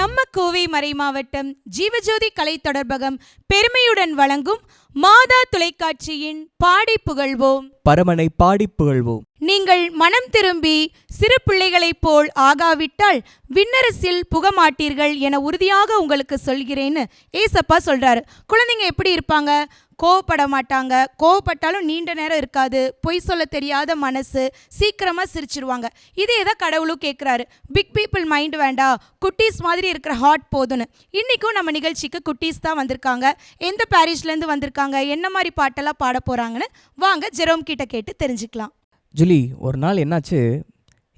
நம்ம கோவை மறை மாவட்டம் ஜீவஜோதி கலை தொடர்பகம் பெருமையுடன் வழங்கும் மாதா தொலைக்காட்சியின் பாடி புகழ்வோம், பரமனை பாடி புகழ்வோம். நீங்கள் மனம் திரும்பி சிறு பிள்ளைகளைப் போல் ஆகாவிட்டால் விண்ணரசில் புகமாட்டீர்கள் என உறுதியாக உங்களுக்கு சொல்கிறேன்னு ஏசப்பா சொல்றாரு. குழந்தைங்க எப்படி இருப்பாங்க? கோவப்பட மாட்டாங்க, கோவப்பட்டாலும் நீண்ட நேரம் இருக்காது, பொய் சொல்ல தெரியாத மனசு, சீக்கிரமா சிரிச்சிருவாங்க. இதே தான் கடவுளும் கேட்குறாரு. பிக் பீப்புள் மைண்ட் வேண்டாம், குட்டீஸ் மாதிரி இருக்கிற ஹார்ட் போதுன்னு. இன்றைக்கும் நம்ம நிகழ்ச்சிக்கு குட்டீஸ் தான் வந்திருக்காங்க. எந்த பாரிஷ்லேருந்து வந்திருக்காங்க, என்ன மாதிரி பாட்டெல்லாம் பாட போகிறாங்கன்னு வாங்க ஜெரோம் கிட்ட கேட்டு தெரிஞ்சுக்கலாம். ஜூலி, ஒரு நாள் என்னாச்சு,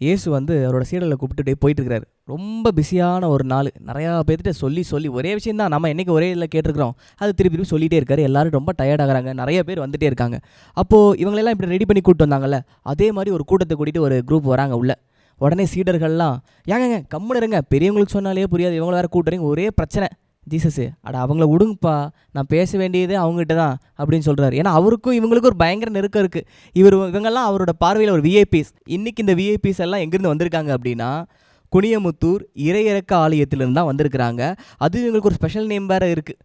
இயேசு அவரோட சீடலை கூப்பிட்டு போயிட்டு இருக்கிறாரு. ரொம்ப பிஸியான ஒரு நாள், நிறையா பேர்கிட்ட சொல்லி ஒரே விஷயம் தான் நம்ம என்றைக்கு ஒரே இதில் கேட்டிருக்கிறோம், அது திருப்பி சொல்லிகிட்டே இருக்காரு. எல்லோரும் ரொம்ப டயர்டாகிறாங்க, நிறைய பேர் வந்துகிட்டே இருக்காங்க. அப்போது இவங்களெல்லாம் இப்படி ரெடி பண்ணி கூப்பிட்டு வந்தாங்கல்ல, அதே மாதிரி ஒரு கூட்டத்தை கூட்டிகிட்டு ஒரு குரூப் வராங்க உள்ள. உடனே சீடர்கள்லாம், ஏங்க கம்முன்னு இருங்க, பெரியவங்களுக்கு சொன்னாலே புரியாது, இவங்கள வேறு கூட்டுறீங்க, ஒரே பிரச்சனை. ஜீசஸு, அட அவங்கள விடுங்கப்பா, நான் பேச வேண்டியதே அவங்ககிட்ட தான் அப்படின்னு சொல்கிறாரு. ஏன்னா அவருக்கும் இவங்களுக்கும் ஒரு பயங்கர நெருக்கம் இருக்குது. இவங்கெல்லாம் அவரோட பார்வையில் ஒரு விஐபிஸ். இன்றைக்கி இந்த விஐபிஸ் எல்லாம் எங்கேருந்து வந்திருக்காங்க அப்படின்னா, குனியமுத்தூர் இறையிறக்க ஆலயத்திலிருந்து தான் வந்திருக்கிறாங்க. அது இவங்களுக்கு ஒரு ஸ்பெஷல் நேம் வேறு இருக்குது,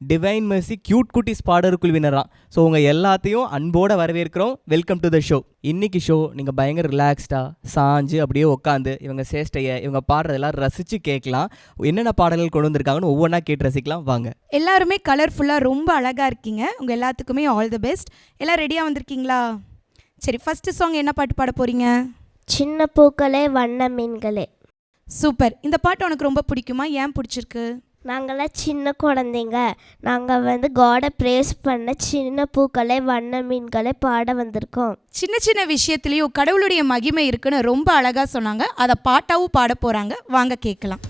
டிவைன் மெர்சி கியூட் குட்டீஸ் பாடர் குழுவினராம். ஸோ உங்கள் எல்லாத்தையும் அன்போடு வரவேற்கிறோம். Welcome to the show. இன்றைக்கி ஷோ நீங்கள் பயங்கர ரிலாக்ஸ்டாக சாஞ்சு அப்படியே உட்காந்து இவங்க சேஷ்டையை, இவங்க பாடுறதெல்லாம் ரசித்து கேட்கலாம். என்னென்ன பாடல்கள் கொண்டு வந்திருக்காங்கன்னு ஒவ்வொன்றா கேட்டு ரசிக்கலாம். வாங்க. எல்லாருமே கலர்ஃபுல்லாக ரொம்ப அழகாக இருக்கீங்க. உங்கள் எல்லாத்துக்குமே ஆல் தி பெஸ்ட். எல்லாம் ரெடியாக வந்திருக்கீங்களா? சரி, ஃபஸ்ட்டு சாங் என்ன பாட்டு பாட போகிறீங்க? சின்ன பூக்களே வண்ண மீன்களே. சூப்பர். இந்த பாட்டு உனக்கு ரொம்ப பிடிக்குமா? ஏன் பிடிச்சிருக்கு? நாங்களாம் சின்ன குழந்தைங்க, நாங்கள் காடை ப்ரேஸ் பண்ண சின்ன பூக்களே வண்ண மீன்களே பாட வந்திருக்கோம். சின்ன சின்ன விஷயத்துலேயும் கடவுளுடைய மகிமை இருக்குன்னு ரொம்ப அழகாக சொன்னாங்க. அதை பாட்டாவும் பாட போகிறாங்க. வாங்க கேட்கலாம்.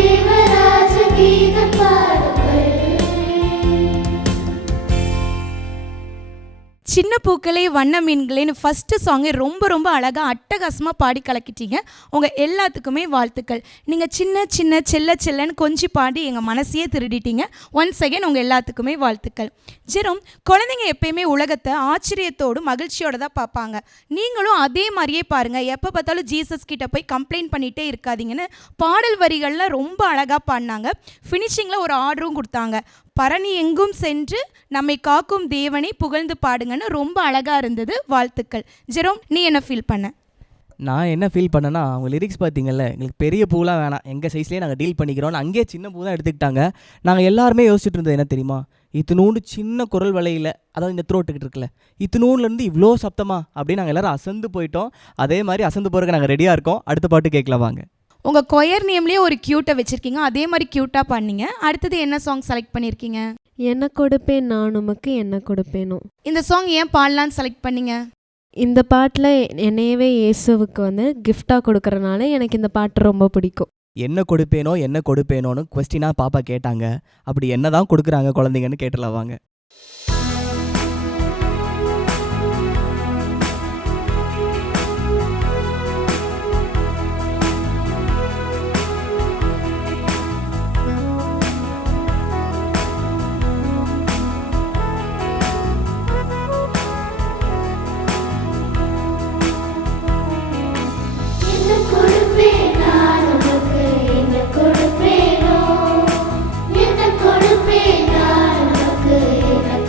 தேவராஜ கீதம் பாடுங்கள். சின்ன பூக்களே வண்ண மீன்களேன்னு ஃபஸ்ட்டு சாங்கை ரொம்ப ரொம்ப அழகாக அட்டகாசமாக பாடி கலக்கிட்டீங்க. உங்கள் எல்லாத்துக்குமே வாழ்த்துக்கள். நீங்கள் சின்ன சின்ன செல்ல செல்லன்னு கொஞ்சம் பாடி எங்கள் மனசையே திருடிட்டீங்க. ஒன்ஸ் அகேன் உங்கள் எல்லாத்துக்குமே வாழ்த்துக்கள். ஜெரோம், குழந்தைங்க எப்பயுமே உலகத்தை ஆச்சரியத்தோடு மகிழ்ச்சியோடு தான் பார்ப்பாங்க. நீங்களும் அதே மாதிரியே பாருங்கள். எப்போ பார்த்தாலும் ஜீசஸ் கிட்ட போய் கம்ப்ளைண்ட் பண்ணிகிட்டே இருக்காதீங்கன்னு பாடல் வரிகளில் ரொம்ப அழகாக பாடினாங்க. ஃபினிஷிங்கில் ஒரு ஆர்டரும் கொடுத்தாங்க. பரணி எங்கும் சென்று நம்மை காக்கும் தேவனை புகழ்ந்து பாடுங்கன்னு ரொம்ப அழகாக இருந்தது. வாழ்த்துக்கள். ஜெரோம், நீ என்ன ஃபீல் பண்ண? நான் என்ன ஃபீல் பண்ணேன்னா, அவங்க லிரிக்ஸ் பார்த்தீங்கல்ல, எங்களுக்கு பெரிய பூலாம் வேணாம், எங்கள் சைஸ்லேயே நாங்கள் டீல் பண்ணிக்கிறோன்னு அங்கேயே சின்ன பூ தான் எடுத்துக்கிட்டாங்க. நாங்கள் எல்லாருமே யோசிச்சுட்டு இருந்தது என்ன தெரியுமா, இத்தினூண்டு சின்ன குரல் வலையில், அதாவது இந்த த்ரோட்டுக்கிட்டு இருக்குல்ல, இத்தினூன்லேருந்து இவ்வளோ சப்தமா அப்படின்னு நாங்கள் எல்லோரும் அசந்து போயிட்டோம். அதே மாதிரி அசந்து போகிறதுக்கு நாங்கள் ரெடியாக இருக்கோம். அடுத்த பாட்டு கேட்கலாம் வாங்க. உங்கள் கொயர் நேம்லேயே ஒரு க்யூட்டை வச்சுருக்கீங்க, அதே மாதிரி க்யூட்டாக பண்ணீங்க. அடுத்தது என்ன சாங் செலக்ட் பண்ணியிருக்கீங்க? என்ன கொடுப்பேன் நான் உமக்கு என்ன கொடுப்பேனோ. இந்த சாங் ஏன் பாடலான்னு செலக்ட் பண்ணீங்க? இந்த பாட்டில் என்னையவே இயேசுவுக்கு வந்து கிஃப்டாக கொடுக்கறனால எனக்கு இந்த பாட்டு ரொம்ப பிடிக்கும். என்ன கொடுப்பேனோன்னு கொஸ்டினாக பாப்பா கேட்டாங்க. அப்படி என்ன தான் கொடுக்குறாங்க குழந்தைங்கன்னு கேட்டலாம் வாங்க. என்ன கொடுப்பேன் நான் உனக்கு என்ன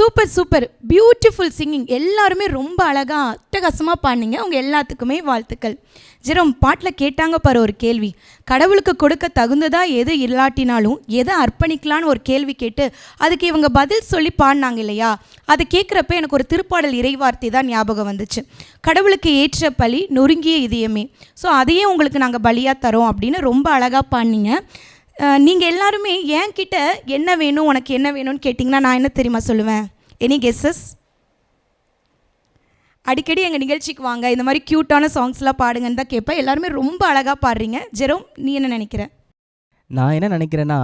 சூப்பர் சூப்பர், பியூட்டிஃபுல் சிங்கிங். எல்லாருமே ரொம்ப அழகாக அட்டகாசமாக பாடினீங்க. உங்கள் எல்லாத்துக்குமே வாழ்த்துக்கள். ஜெரோம், பாட்டில் கேட்டாங்க பாரு ஒரு கேள்வி, கடவுளுக்கு கொடுக்க தகுந்ததா எது இல்லாட்டினாலும் எதை அர்ப்பணிக்கலான்னு ஒரு கேள்வி கேட்டு அதுக்கு இவங்க பதில் சொல்லி பாடினாங்க இல்லையா? அதை கேட்குறப்ப எனக்கு ஒரு திருப்பாடல் இறைவார்த்தை தான் ஞாபகம் வந்துச்சு. கடவுளுக்கு ஏற்ற பலி நொறுங்கிய இதயமே. ஸோ அதையே உங்களுக்கு நாங்கள் பலியாக தரோம் அப்படின்னு ரொம்ப அழகாக பாடினீங்க. நீங்கள் எல்லாருமே என்கிட்ட என்ன வேணும், உனக்கு என்ன வேணும்னு கேட்டிங்கன்னா நான் என்ன தெரியுமா சொல்லுவேன்? Any guesses? அடிக்கடி எங்கள் நிகழ்ச்சிக்கு வாங்க, இந்த மாதிரி க்யூட்டான சாங்ஸ்லாம் பாடுங்கன்னு தான் கேட்பேன். எல்லாருமே ரொம்ப அழகாக பாடுறீங்க. ஜெரோம், நீ என்ன நினைக்கிற? நான் என்ன நினைக்கிறேன்னா,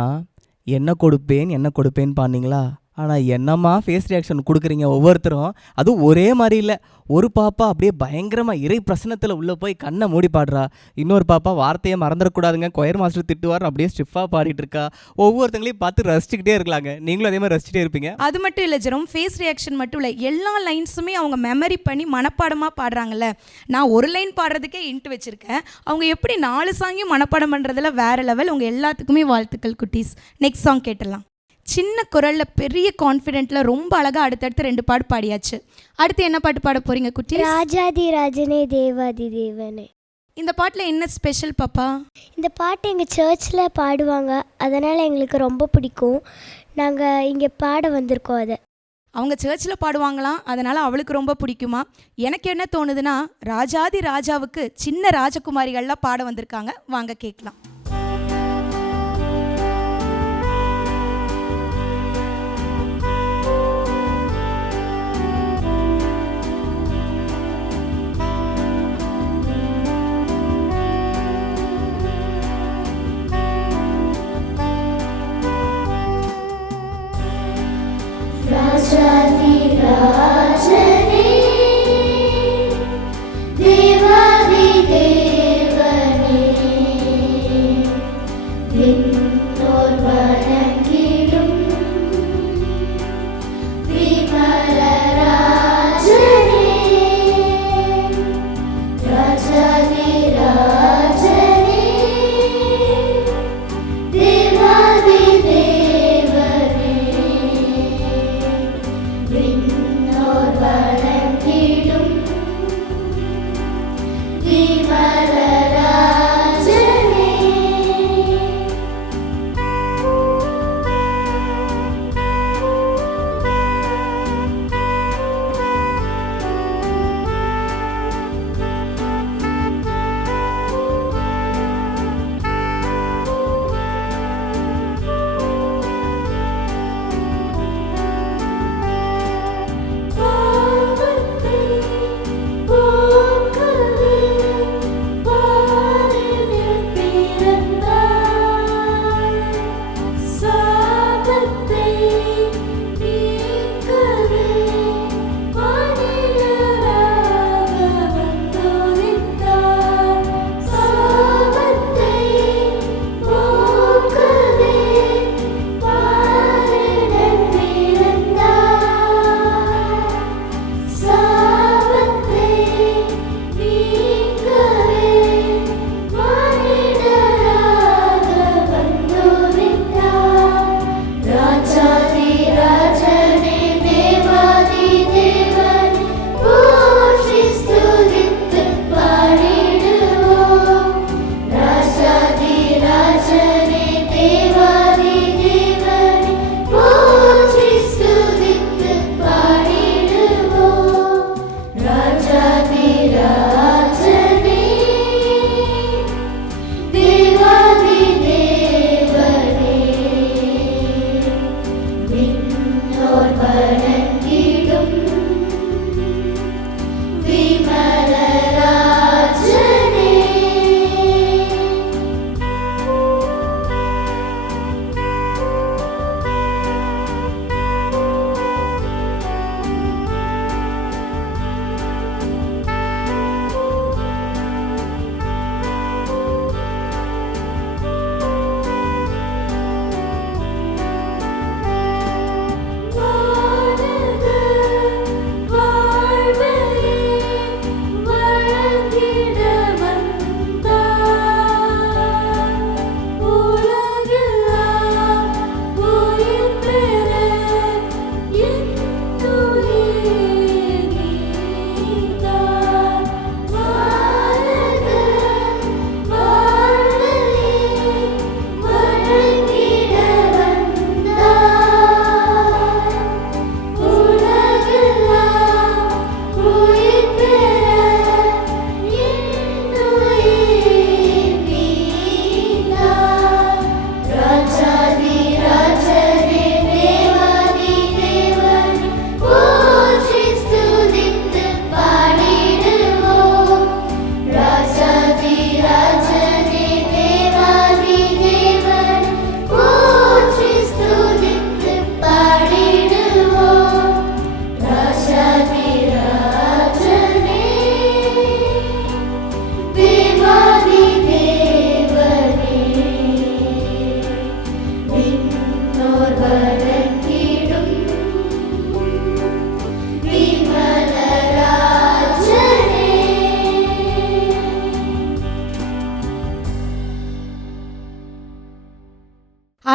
என்ன கொடுப்பேன்னு பாடினீங்களா? ஆனால் என்னம்மா ஃபேஸ் ரியாக்ஷன் கொடுக்குறீங்க ஒவ்வொருத்தரும். அதுவும் ஒரே மாதிரி இல்லை. ஒரு பாப்பா அப்படியே பயங்கரமாக இறை பிரசனத்தில் உள்ளே போய் கண்ணை மூடி பாடுறா. இன்னொரு பாப்பா வார்த்தையை மறந்துடக்கூடாதுங்க, கொயர் மாஸ்டர் திட்டுவார், அப்படியே ஸ்டிஃபாக பாடிட்டு இருக்கா. ஒவ்வொருத்தங்களையும் பார்த்து ரசிச்சுக்கிட்டே இருக்கலாங்க. நீங்களும் அதே மாதிரி ரசிச்சுட்டே இருப்பீங்க. அது மட்டும் இல்லை ஜெரோம், ஃபேஸ் ரியாக்ஷன் மட்டும் இல்லை, எல்லா லைன்ஸுமே அவங்க மெமரி பண்ணி மனப்பாடமாக பாடுறாங்கல்ல. நான் ஒரு லைன் பாடுறதுக்கே இன்ட்டு வச்சுருக்கேன். அவங்க எப்படி 4 சாங்கையும் மனப்பாடம் பண்ணுறதுல வேறு லெவல். உங்கள் எல்லாத்துக்குமே வாழ்த்துக்கள் குட்டீஸ். நெக்ஸ்ட் சாங் கேட்டுடலாம். சின்ன குரலில் பெரிய கான்ஃபிடென்ட்டில் ரொம்ப அழகாக அடுத்தடுத்து 2 பாட்டு பாடியாச்சு. அடுத்து என்ன பாட்டு பாட போகிறீங்க குட்டி? ராஜாதி ராஜனே தேவாதி தேவனே. இந்த பாட்டில் என்ன ஸ்பெஷல் பாப்பா? இந்த பாட்டு எங்கள் சர்ச்சில் பாடுவாங்க, அதனால் எங்களுக்கு ரொம்ப பிடிக்கும். நாங்கள் இங்கே பாட வந்திருக்கோம். அதை அவங்க சர்ச்சில் பாடுவாங்களாம், அதனால் அவளுக்கு ரொம்ப பிடிக்குமா? எனக்கு என்ன தோணுதுன்னா, ராஜாதி ராஜாவுக்கு சின்ன ராஜகுமாரிகள்லாம் பாட வந்திருக்காங்க. வாங்க கேட்கலாம். ராஜாதி ராஜனே தேவாதி தேவனே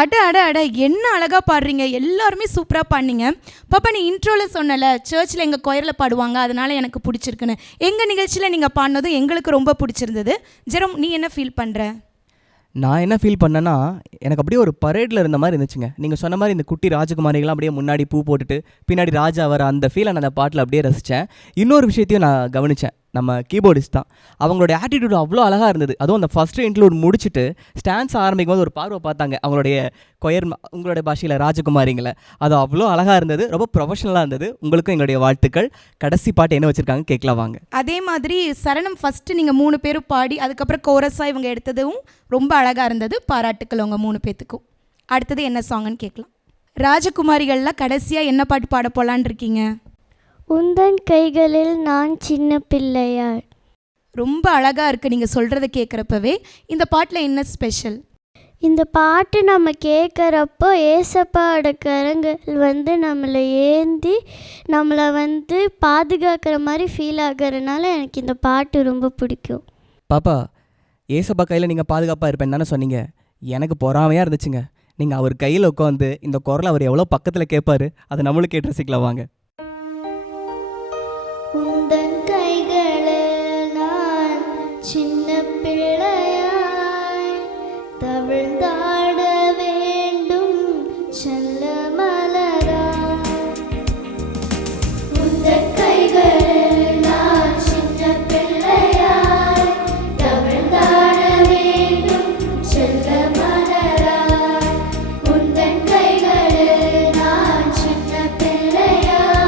அட அட அட, என்ன அழகாக பாடுறீங்க, எல்லாருமே சூப்பராக பாடினீங்க. பாப்பா, நீ இன்ட்ரோவில் சொன்னல சர்ச்சில் எங்கள் கொயரில் பாடுவாங்க, அதனால் எனக்கு பிடிச்சிருக்குன்னு. எங்கள் நிகழ்ச்சியில் நீங்கள் பாடினதும் எங்களுக்கு ரொம்ப பிடிச்சிருந்தது. ஜெரோம், நீ என்ன ஃபீல் பண்ணுற? நான் என்ன ஃபீல் பண்ணேன்னா, எனக்கு அப்படியே ஒரு பரேடில் இருந்த மாதிரி இருந்துச்சுங்க. நீங்கள் சொன்ன மாதிரி இந்த குட்டி ராஜகுமாரிகள்லாம் அப்படியே முன்னாடி பூ போட்டுட்டு பின்னாடி ராஜா வர அந்த ஃபீலை நான் அந்த பாட்டில் அப்படியே ரசித்தேன். இன்னொரு விஷயத்தையும் நான் கவனித்தேன், நம்ம கீபோர்டிஸ்ட் தான், அவங்களுடைய ஆட்டிடியூட் அவ்வளோ அழகாக இருந்தது. அதுவும் அந்த ஃபஸ்ட்டு இன்க்ளூட் முடிச்சுட்டு ஸ்டான்ஸ் ஆரம்பிக்கும் போது ஒரு பார்வை பார்த்தாங்க அவங்களுடைய கொயர், உங்களுடைய பாஷையில் ராஜகுமாரிங்களை. அது அவ்வளோ அழகாக இருந்தது, ரொம்ப ப்ரொஃபஷனலாக இருந்தது. உங்களுக்கும் எங்களுடைய வாழ்த்துக்கள். கடைசி பாட்டு என்ன வச்சுருக்காங்க கேட்கலாம் வாங்க. அதே மாதிரி சரணம் ஃபஸ்ட்டு நீங்கள் 3 பேரும் பாடி அதுக்கப்புறம் கோரஸாக இவங்க எடுத்ததும் ரொம்ப அழகாக இருந்தது. பாராட்டுக்கள் உங்கள் 3 பேத்துக்கும். அடுத்தது என்ன சாங்குன்னு கேட்கலாம். ராஜகுமாரிகளில் கடைசியாக என்ன பாட்டு பாட போலான் இருக்கீங்க? உந்தன் கைகளில் நான் சின்ன பிள்ளையார். ரொம்ப அழகாக இருக்குது நீங்கள் சொல்கிறத கேட்குறப்பவே. இந்த பாட்டில் என்ன ஸ்பெஷல்? இந்த பாட்டு நம்ம கேட்குறப்போ ஏசப்பாவோட கரங்கள் வந்து நம்மளை ஏந்தி நம்மளை வந்து பாதுகாக்கிற மாதிரி ஃபீல் ஆகிறதுனால எனக்கு இந்த பாட்டு ரொம்ப பிடிக்கும். பாப்பா, ஏசப்பா கையில் நீங்கள் பாதுகாப்பாக இருப்பேன்னு தானே சொன்னீங்க. எனக்கு பொறாமையாக இருந்துச்சுங்க. நீங்கள் அவர் கையில் உட்காந்து இந்த குரலை அவர் எவ்வளோ பக்கத்தில் கேட்பாரு, அதை நம்மளும் கேட்டு ரசிக்கலாம் வாங்க. உந்தன் கைகளில் நான் சின்ன பிள்ளையாய் தவிழ்ந்தாட வேண்டும் செல்ல மலராய். உந்தன் கைகளில் நான் சின்ன பிள்ளையாய் தவிழ்ந்தாட வேண்டும் செல்ல மலராய். உந்தன் கைகளில் நான் சின்ன பிள்ளையாய்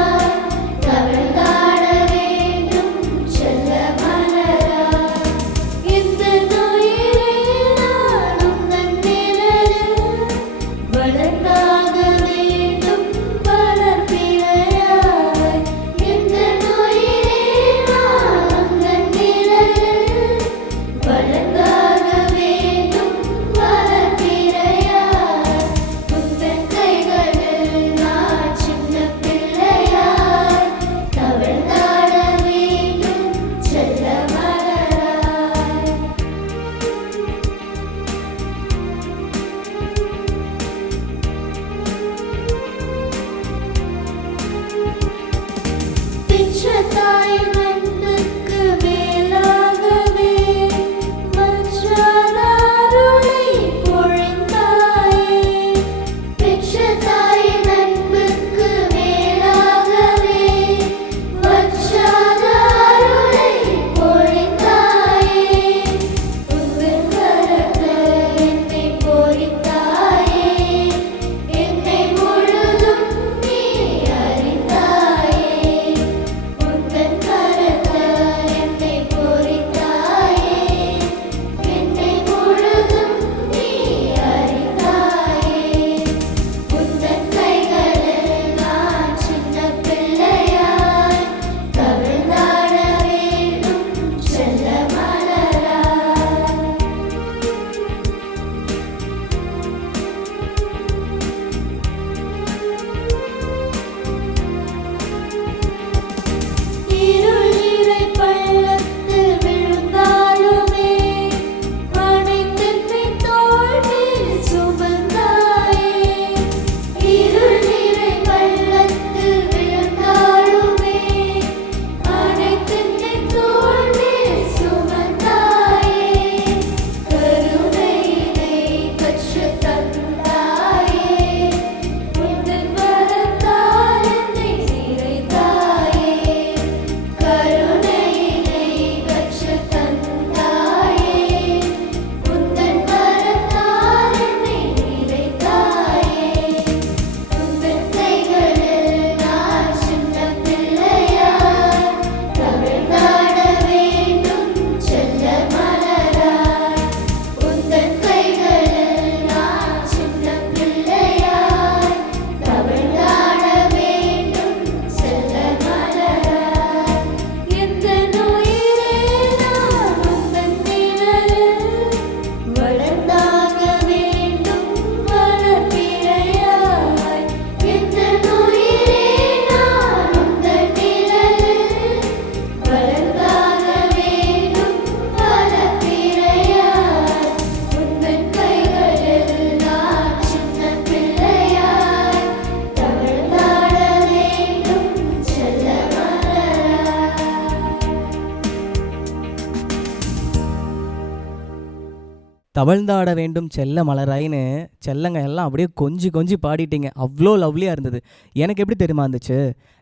தவழ்ந்தாட வேண்டும் செல்ல மலராயின்னு செல்லங்க எல்லாம் அப்படியே கொஞ்சி கொஞ்சி பாடிட்டீங்க. அவ்வளோ லவ்லியாக இருந்தது. எனக்கு எப்படி தெரியுமா இருந்துச்சு,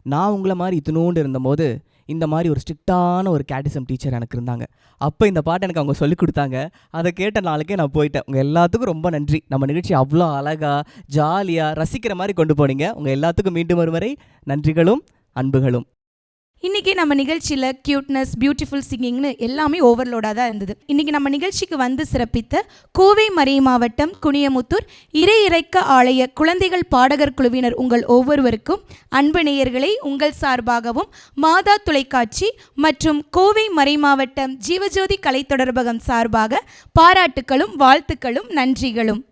நான் உங்களை மாதிரி இத்தினோண்டு இருந்தபோது இந்த மாதிரி ஒரு ஸ்ட்ரிக்டான ஒரு கேட்டிசம் டீச்சர் எனக்கு இருந்தாங்க. அப்போ இந்த பாட்டை எனக்கு அவங்க சொல்லிக் கொடுத்தாங்க. அதை கேட்ட நாளைக்கே நான் போயிட்டேன். உங்கள் எல்லாத்துக்கும் ரொம்ப நன்றி. நம்ம நிகழ்ச்சி அவ்வளோ அழகாக ஜாலியாக ரசிக்கிற மாதிரி கொண்டு போனீங்க. உங்கள் எல்லாத்துக்கும் மீண்டும் ஒரு முறை நன்றிகளும் அன்புகளும். இன்னைக்கு நம்ம நிகழ்ச்சியில் கியூட்னஸ், பியூட்டிஃபுல் சிங்கிங்னு எல்லாமே ஓவர்லோடாக தான் இருந்தது. இன்னைக்கு நம்ம நிகழ்ச்சிக்கு வந்து சிறப்பித்த கோவை மறை மாவட்டம் குனியமுத்தூர் இறை இறைக்க ஆலய குழந்தைகள் பாடகர் குழுவினர் உங்கள் ஒவ்வொருவருக்கும் அன்பு நேயர்களை உங்கள் சார்பாகவும் மாதா தொலைக்காட்சி மற்றும் கோவை மறை மாவட்டம் ஜீவஜோதி கலை தொடர்பகம் சார்பாக பாராட்டுக்களும் வாழ்த்துக்களும் நன்றிகளும்.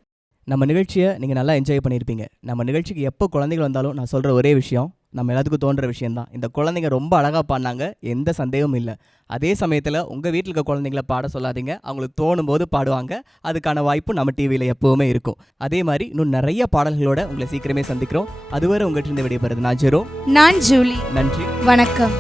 நம்ம நிகழ்ச்சியை நீங்கள் நல்லா என்ஜாய் பண்ணியிருப்பீங்க. நம்ம நிகழ்ச்சிக்கு எப்போ குழந்தைகள் வந்தாலும் நான் சொல்கிற ஒரே விஷயம், நம்ம எல்லாத்துக்கும் தோன்ற விஷயந்தான், இந்த குழந்தைங்க ரொம்ப அழகாக பாடினாங்க, எந்த சந்தேகமும் இல்லை. அதே சமயத்தில் உங்கள் வீட்டில் இருக்க குழந்தைங்கள பாட சொல்லாதீங்க, அவங்களுக்கு தோணும் போது பாடுவாங்க. அதுக்கான வாய்ப்பு நம்ம டிவியில் எப்போவுமே இருக்கும். அதே மாதிரி இன்னும் நிறைய பாடல்களோட உங்களை சீக்கிரமே சந்திக்கிறோம். அதுவரை உங்கள்கிட்ட விடைபெறுது நான் ஜெரோ. நான் ஜூலி. நன்றி, வணக்கம்.